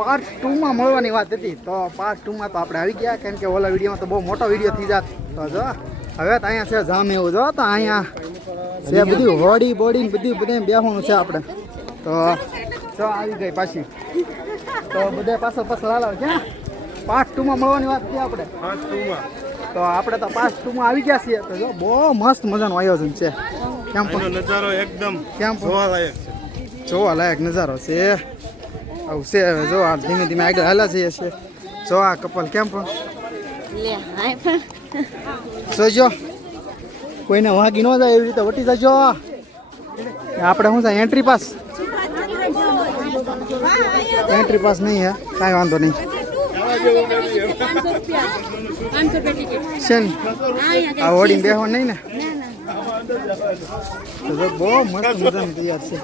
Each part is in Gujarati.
પાર્ટ 2 માં મળવાની વાત હતી તો પાર્ટ 2 માં તો આપણે આવી ગયા કેમ કે ઓલા વિડીયોમાં તો બહુ મોટો વિડીયો થઈ જાત તો જો હવે તો અહીંયા છે જામ એવું જો તો અહીંયા છે બધી હોડી બોડી ને બધું બેહવાનું છે આપણે તો જો આવી ગઈ પાછી તો બધે પાછળ હાલો ક્યાં પાર્ટ 2 માં મળવાની વાત હતી આપણે પાર્ટ 2 માં તો આપણે તો પાર્ટ 2 માં આવી ગયા છીએ તો જો બહુ મસ્ત મજાનું આયોજન છે કેમ નજારો એકદમ કેમ જોવાલાયક નજારો છે આવું છે જો આ ધીમે ધીમે આગળ હાલા જઈએ છે જો આ કપલ કેમ પણ જોજો કોઈને વાગી ન જાય એવી રીતે વટી જજો આપણે શું થાય એન્ટ્રી પાસ નહીં હે કાંઈ વાંધો નહીં છે ને આ હોડીને બેહવાનું નહીં ને બહુ મસ્ત મજાની તૈયાર છે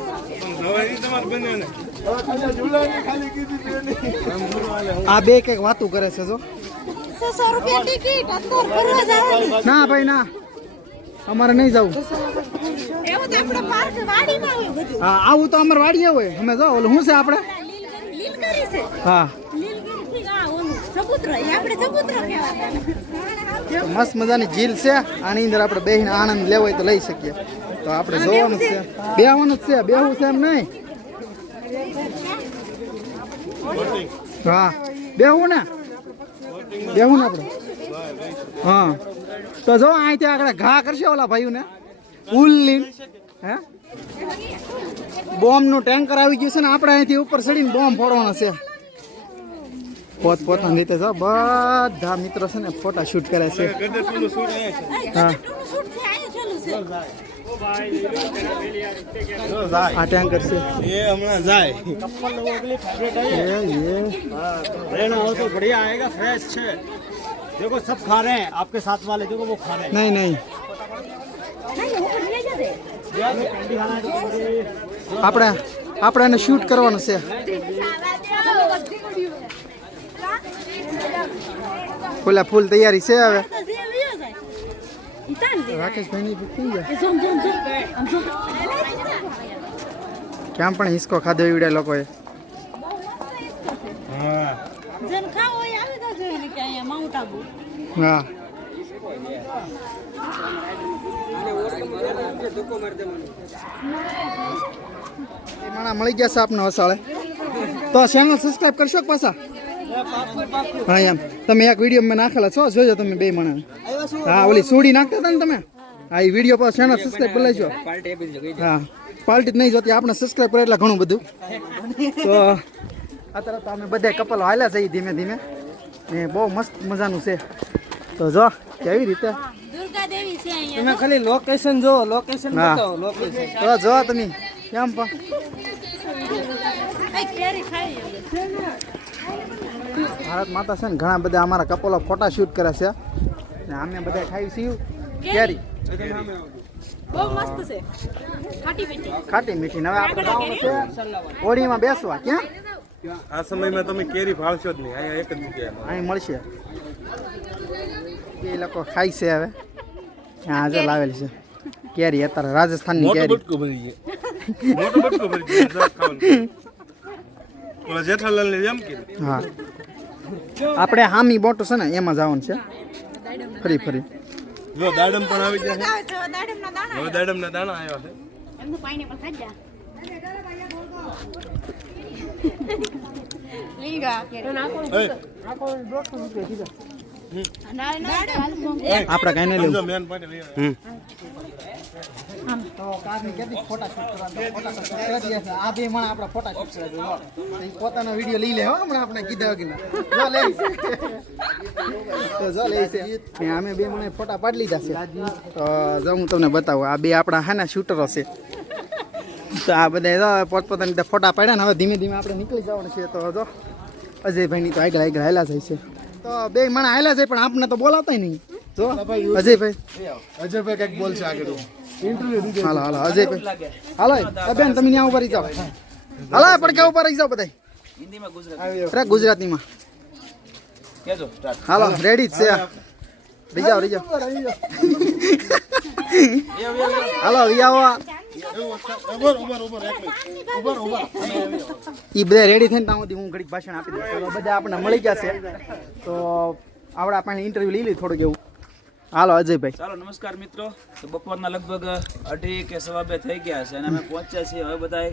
આ બે કઈક વાતું કરે છે જો ના ભાઈ ના અમારે નહીં જવું હા આવું તો અમારે વાડીએ હોય અમે જો ઓલું શું છે આપણે હા મસ્ત મજાની ઝીલ છે આની અંદર આપણે બેહીને આનંદ લેવો હોય તો લઈ શકીએ તો આપણે જોવાનું છે બેહવાનું જ છે બેહવું છે એમ નહીં હા બેહવું ને આપણે હા તો જો અહીંથી આગળ ઘા કરશે ઓલા ભાઈઓ ને ઉલ્લી હે બોમ્બ નું ટેન્કર આવી ગયું છે ને આપણે અહીંથી ઉપર ચડીને બોમ્બ ફોડવાનો છે પોતાની રીતે જો બધા મિત્રો છે ને ફોટા શૂટ કરે છે હા આ ટેન્કર છે ये हमारा जाए रहना हो तो बढ़िया आएगा फ्रेश है देखो सब खा रहे हैं आपके साथ वाले देखो वो खा रहे हैं नहीं આપણે એને શૂટ કરવાનું છે ફૂલ તૈયારી છે હવે રાકેશભાઈ કેમ પણ હિસ્કો ખાધો એવડે લોકોએ હા માણા મળી ગયા છે આપને વસાળે તો ચેનલ સબસ્ક્રાઇબ કરશો કે પાછા હા એમ તમે એક વિડીયો મેં નાખેલા છો જોજો તમે બે માણા હા ઓલી સોડી નાખતા હતા ને તમે હા એ વિડીયો પર ચેનલ સબસ્ક્રાઇબ કરી લેજો હા પાર્ટી જ નહીં જોતી આપણે સબસ્ક્રાઇબ કરે એટલે ઘણું બધું તો અત્યારે તો અમે બધા કપલ હાલ્યા જઈએ ધીમે ધીમે ને બહુ મસ્ત મજાનું છે તો જો કેવી રીતે તમે ખાલી લોકેશન જો લોકેશન બતાવો લોકેશન તો જો તમે કેમ પણ ભારત માતા છે ને ઘણા બધા અમારા કપલો ફોટા શૂટ કરે છે ને અમે બધા ખાઈ છીએ કેરી બહુ મસ્ત છે ખાટી મીઠી હવે આપણે જવાનું છે હોળીમાં બેસવા ક્યાં આ સમયમાં તમે કેરી ભાવશો જ નહીં અહીંયા એક જ જગ્યાએ અહીં મળશે એ લોકો ખાય છે હવે હા આજે લાવેલી છે કેરી અત્યારે રાજસ્થાનની કેરી મોટો બટકો ભરી ગયો ઓલા જેઠાલાલ ને એમ કીધું હા આપણે હામી બોટો છે ને એમાં જવાનું છે ફરી જો દાડમ પણ આવી ગયા છે હવે દાડમના દાણા આવ્યા છે એમનું પાઇનેપલ ખાઈ જા લઈ ગયા કે નાખો આપણે કઈ નહીં લેવું મેન પાટે લઈ તો કારની કેટલી ફોટા શૂટ કરવાના આ બે માણસ આપણા ફોટા શૂટ કરે છે પોતાનો વિડીયો લઈ લે હો હમણાં આપણે કીધા વગર જો લે તો જો લે છે અમે બે માણસ ફોટા પાડી લીધા છે તો જો હું તમને બતાવું આ બે આપણા હાના શૂટરો છે તો આ બધા પોતપોતાની રીતે ફોટા પાડ્યા ને હવે ધીમે ધીમે આપણે નીકળી જવાનું છે તો જો અજયભાઈની તો આગળ હાલ્યા જાય છે તો બે માણસ હાલ્યા જાય પણ આપણે તો બોલાવતા નહીં જો અજયભાઈ કંઈક બોલશે આગળ હાલો અજયભાઈ હાલો બેન તમે ત્યાં ઉભા રહી જાઓ હાલો પડકે ઉભા રહી જાઓ બધા ગુજરાતીમાં હાલો રેડી જ છે રહી જાઓ હાલો આવો એ બધા રેડી થઈને ત્યાં સુધી હું ઘડીક ભાષણ આપી દઉં. ચલો બધા આપણને મળી ગયા છે તો આપણે આપણે ઇન્ટરવ્યુ લઈ લઈએ થોડુંક એવું. હાલો અજયભાઈ. ચાલો નમસ્કાર મિત્રો. તો બપોરના લગભગ 2:30 કે 2:15 થઈ ગયા છે અને અમે પહોંચ્યા છીએ હવે બધા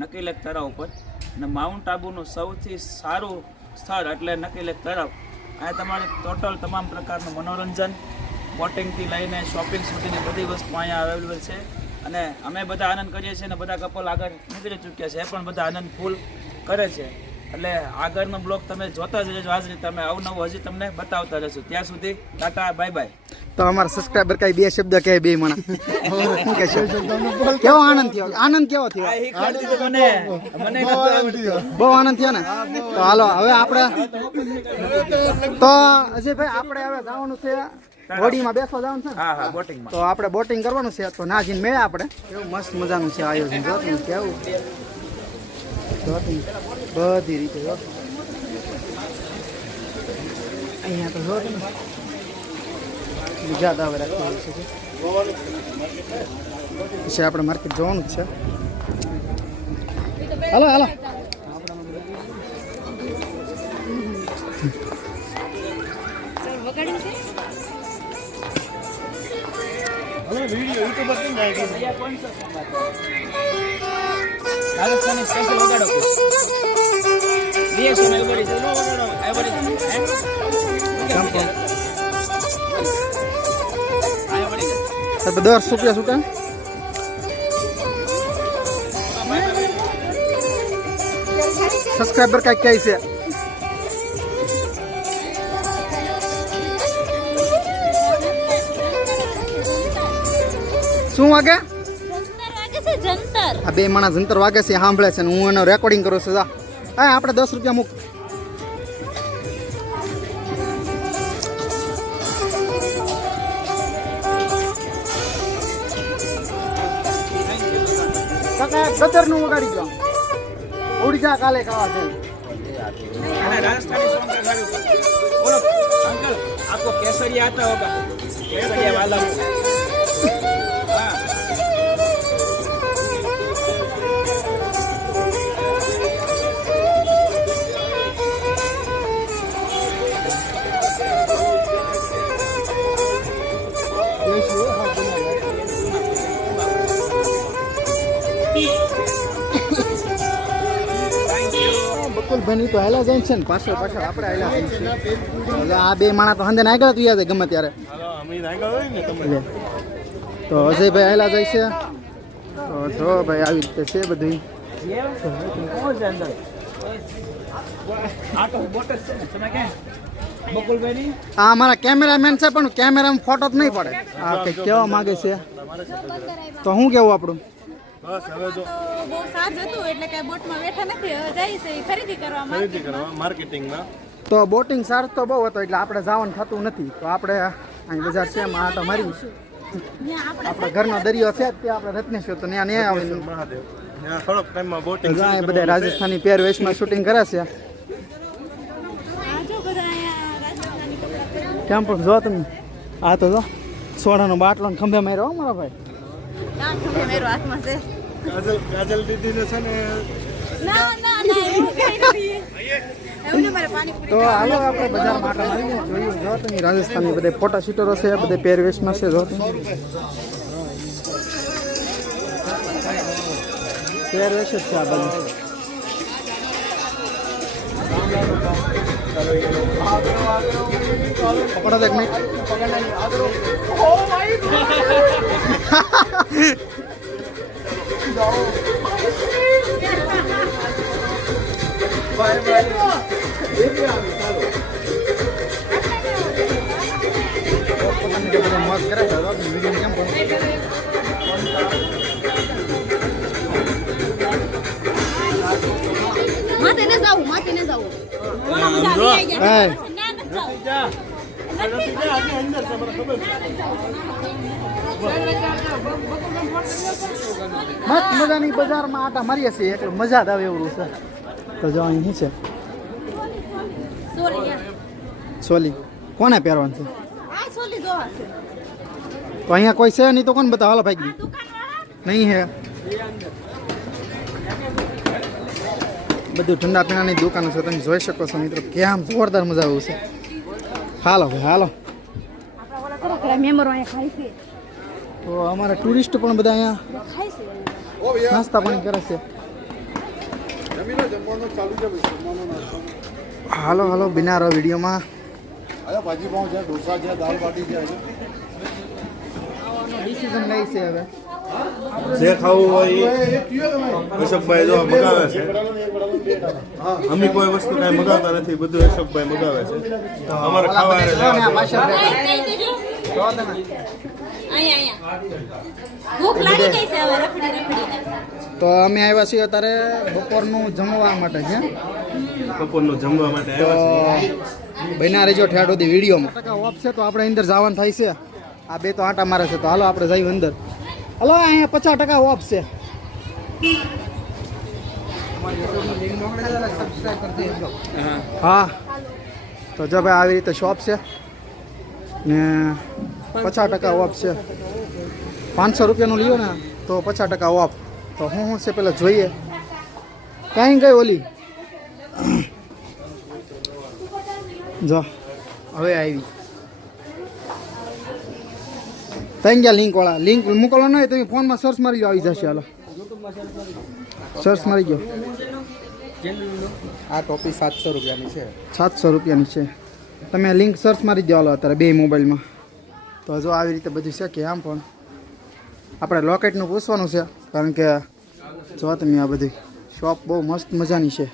નકીલેક તળાવ ઉપર. અને માઉન્ટ આબુનું સૌથી સારું સ્થળ એટલે નકીલેક તળાવ. અહીંયા તમારે ટોટલ તમામ પ્રકારનું મનોરંજન બોટિંગથી લઈને શોપિંગ સુધીની બધી વસ્તુ અહીંયા અવેલેબલ છે. અને અમે બધા આનંદ કરીએ છીએ અને બધા કપલ આગળ નીકળી ચૂક્યા છે એ પણ બધા આનંદ ફૂલ કરે છે. એટલે આગળનો બ્લોગ તમે જોતા જ રહેજો. આજ રીતે અમે અવનવું હજી તમને બતાવતા રહેશું. ત્યાં સુધી ટાટા બાય બાય. તો અમારા સબસ્ક્રાઇબર કઈ બે શબ્દ કહે બે મણા શું કહે છે? કેવો આનંદ થયો? આનંદ કેવો થયો? બહુ આનંદ થયો ને. તો હાલો હવે આપણે તો અજયભાઈ આપણે હવે જવાનું છે હોડીમાં બેસવા જવાનું છે ને? હા હા બોટિંગમાં. તો આપણે બોટિંગ કરવાનું છે તો ના જઈને મેળે આપણે એવું મસ્ત મજાનું છે આયોજન. જો તમે કેવું જો તમે બધી રીતે જો અહીંયા તો જો તમે બીજા દાવે રાખેલું છે. પછી આપણે માર્કેટ જવાનું જ છે. હાલો હાલો રાજસ્થાની સ્પેશિયલ વગાડો રિએક્શન ₹10 છૂટા સબસ્ક્રાઈબર કઈ કઈ છે? શું વાગે? આ બે માણસ જંતર વાગે છે સાંભળે છે ને હું એનો રેકોર્ડિંગ કરું છું. હા આપણે ₹10 મૂક. ગજરનું વગાડી ગયો ઉડી જા કાલે ખાવા છે. राजस्थानी सॉन्ग का गाड़ी बोलो अंकल आपको केसरिया आता होगा केसरिया वाला हाँ બની તો હેલા જાય છે ને પાછળ પાછળ આપણે હેલા જાય છે. આ બે માણા તો હંદે નાગળ તું યાદ ગમે ત્યારે તો અજયભાઈ હેલા જાય છે. તો જો ભાઈ આવી રીતે છે બધું. कौन से अंदर आटो बोट से ना समय क्या बकुल भाई આ અમારા કેમેરામેન છે પણ કેમેરામાં ફોટો જ નહીં પડે. આ કંઈક કેવા માંગે છે તો શું કેવું આપણું? બસ હવે જો બહુ સાજ હતું એટલે કઈ બોટમાં બેઠા નથી. હવે જાય છે ખરીદી કરવા માર્કેટિંગમાં તો બોટિંગ ચાર્જ તો બહુ હતો એટલે આપણે જવાનું થતું નથી. તો આપણે અહીં બજાર છે એમાં આટો મારી આપણા ઘરનો દરિયો છે ત્યાં આપણે રત્નેશ્વર તો ત્યાં નહીં આવીને મહાદેવ ત્યાં થોડોક ટાઈમમાં બોટિંગ બધા રાજસ્થાની પહેરવેશમાં શૂટિંગ કરે છે. કેમ પણ જો તમે આ તો જો સોડાનો બાટલો ને ખંભે માર્યો મારા ભાઈ. હાથમાં છે કાજલ દીદીને છે ને ના ના ના એવું કઈ નથી. એવું ને મારે પાણીપુરી તો હાલો આપણે બજારમાં આટા મારીને જોયું જો તમે રાજસ્થાની બધે ફોટા શૂટરો છે બધે પહેરવેશમાં છે. જો તમે પહેરવેશ જ છે આ બધું. પકડો એક મિનિટ. મસ્ત કરે છે વિડીયો કેમ પણ માથે ને જાવું મસ્ત મજાની બજારમાં આટા મારીએ છીએ એટલે મજા જ આવે એવું છે. તો જો અહીં છે સોલી કોને પહેરવાનું છે? જોવા છે તો અહીંયા કોઈ છે નહીં તો કોણ બતાવો? હાલો ભાઈ, દુકાનવાળા નહીં હે. બધું ઠંડા પીણાની દુકાનો છે, તમે જોઈ શકો છો મિત્રો. કેમ જોરદાર મજા આવું છે. હાલો ભાઈ હાલો. આપણા ઓલા કરો કે મેમ્બરો અહીંયા ખાય છે તો અમારા ટુરિસ્ટ પણ બધા અહીંયા ખાય છે નાસ્તા પાણી કરે છે. હાલો હાલો બિનારો વિડીયોમાં. भाजी पाव है, डोसा है, दाल बाटी है। ડિસિઝન લઈ છે હવે. જે ખાવું હોય અશોકભાઈ જો મગાવે છે. અમે કોઈ વસ્તુ કાંઈ મગાવતા નથી, બધું અશોકભાઈ મગાવે છે. અમારે ખાવા હારે લેવા અહીંયા પાછળ દેવા. બેઠા. જો તમે. અહીંયા ભૂખ લાગી ગઈ છે હવે રખડી તો અમે આવ્યા છીએ અત્યારે બપોરનું જમવા માટે છે. બપોરનું જમવા માટે આવ્યા છે. બન્યા રહેજો ઠેઠ સુધી વિડીયોમાં. ઓફ છે તો આપણે અંદર જવાનું થાય છે. આ બે તો આટા મારે છે, તો હાલો આપણે જઈએ અંદર. હલો, અહીંયા 50% ઓફ છે. હા, તો જો ભાઈ આવી રીતે શોપ છે ને 50% ઓફ છે. 500 રૂપિયાનું લ્યો ને તો 50% ઓફ. તો હું છે પેલા જોઈએ. ક્યાંય ગઈ ઓલી? જો હવે આવી. ત્યાં ગયા લિંક વાળા. લિંક મોકલવાનો હોય તમે ફોનમાં સર્ચ મારી આવી જશે. હાલો સર્ચ મારી ગયો. આ ટોપી 700 રૂપિયાની છે. 700 રૂપિયાની છે. તમે લિંક સર્ચ મારી દો હાલો અત્યારે બે મોબાઈલમાં. તો જો આવી રીતે બધું છે કે આમ પણ આપણે લોકેટનું પૂછવાનું છે, કારણ કે જો તમે આ બધી શોપ બહુ મસ્ત મજાની છે.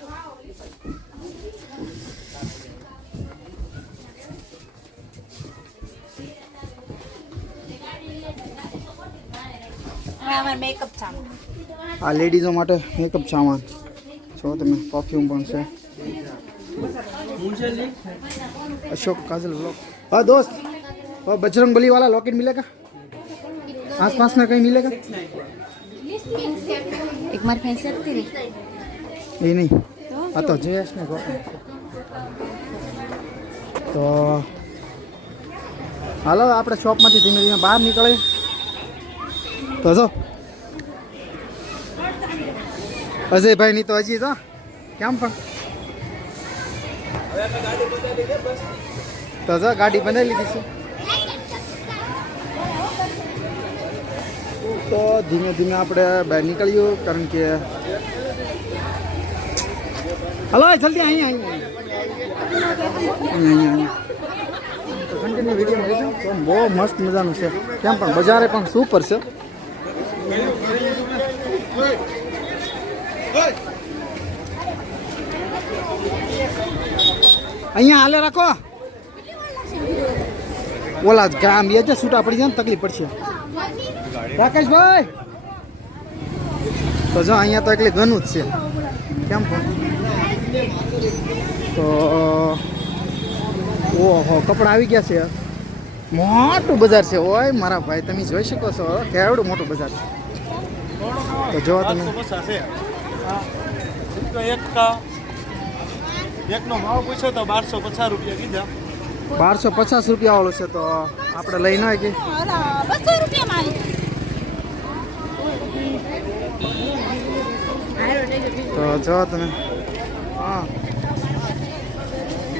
અમાર મેકઅપ સામાન આ લેડીઝો માટે મેકઅપ સામાન જો તમે. પરફ્યુમ પણ છે. अशोक काजल ब्लॉग. हाँ दोस्त, वो बजरंग बली वाला लॉकेट मिलेगा? आसपास में कहीं मिलेगा? એક માર ફેન્સી હતી ને ये नहीं. हाँ तो जयेश ने को તો હાલો આપણે શોપમાંથી ધીમે ધીમે બહાર નીકળીએ. તો જો અજયભાઈ ની તો હજી તો કેમ પણ તો જો ગાડી બનાવી લીધી છે. તો ધીમે ધીમે આપણે બહાર નીકળ્યું, કારણ કે હલો જલ્દી અહીંયા તો કન્ટિન્યુ વિડીયો લેજો. તો બહુ મસ્ત મજાનું છે. કેમ પણ બજારે પણ સુપર છે. અહીંયા હાલે રાખો. ઓલા ગામ એ જે છૂટા પડી જાય ને તકલીફ પડશે. રાકેશભાઈ તો જો અહીંયા તો એકલી ઘણું જ છે. કેમ પણ તો ઓહો કપડા આવી ગયા છે. મોટું બજાર છે. ઓય મારા ભાઈ તમે જોઈ શકો છો કેવડું મોટું બજાર છે. તો જો તમે એકનો ભાવ પૂછ્યો તો 1250 રૂપિયા કીધા. 1250 રૂપિયા વાળું છે. તો આપણે લઈ ન હોય કે 200 રૂપિયામાં તો જો તમે. હા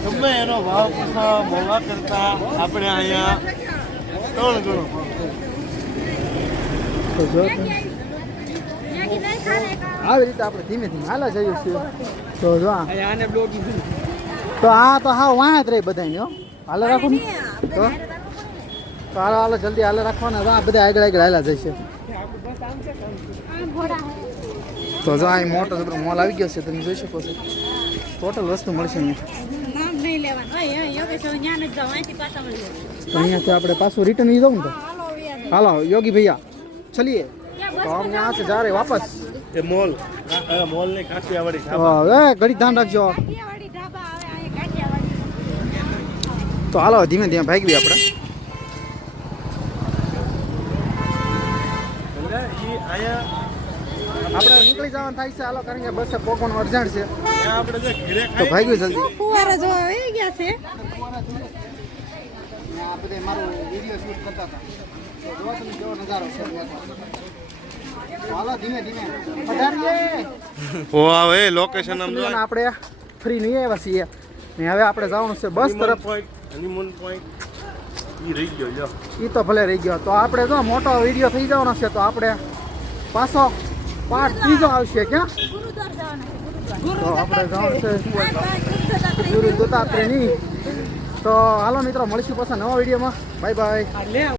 ગમે એનો ભાવ પૂછો મોંઘા કરતા આપણે અહીંયા 3 ગણો. તો જો તમે આવી રીતે આપણે ધીમે ધીમે હાલા જઈએ છીએ. તો જો તો આ તો હા વાહ જ રહી બધાને. હો હાલે રાખો ને તો હાલો હાલો જલ્દી હાલે રાખવાના. આ બધા આગળ આગળ હાલા જશે. તો જો અહીં મોટો જબરો મોલ આવી ગયો છે. તમે જોઈ શકો છો ટોટલ વસ્તુ મળશે અહીંયા. નામ નહીં લેવાનું. યોગેશ ન્યા ન જાવ, અહીંથી પાછા મળી જાય. તો અહીંયાથી આપણે પાછું રિટર્ન જવું ને તો હાલો વ્યાજ હાલો યોગી ભૈયા ચલીએ. તો हम यहाँ से जा रहे वापस. એ મોલ મોલની કાઠિયાવાડી તો ઘડી ધ્યાન રાખજો. કાઠિયાવાડી ઢાબા આવે અહીંયા કાઠિયાવાડી. તો હાલો ધીમે ધીમે ભાગવી આપણે. આપણે નીકળી જવાનું થાય છે. હાલો કારણ કે બસે પોકવાનું અર્જન્ટ છે. આપણે જે ઘરે તો ભાગ્યું જલ્દી. ફુવારા જોવા આવી ગયા છે. ને આ બધે મારું વિડીયો શૂટ કરતા હતા. તો જો તમે કેવો નજારો છે અહીંયા. હાલો ધીમે ધીમે પધારીએ. ઓ આવે લોકેશન આમ જો આપણે ફ્રી નહીં આવ્યા છીએ ને હવે આપણે જવાનું છે બસ તરફ. હનીમૂન પોઈન્ટ ઈ રહી ગયો જો. એ તો ભલે રહી ગયો. તો આપણે જો મોટો વિડીયો થઈ જવાનો છે તો આપણે પાછો પાર્ટ ત્રીજો આવશે ક્યાં ગુરુદ્વાર જવાના છે તો આપણે જવાનું છે ગુરુદ્વાર ગુરુ દત્તાત્રેયની. તો હાલો મિત્રો મળીશું પાછા નવા વિડીયોમાં. Bye bye.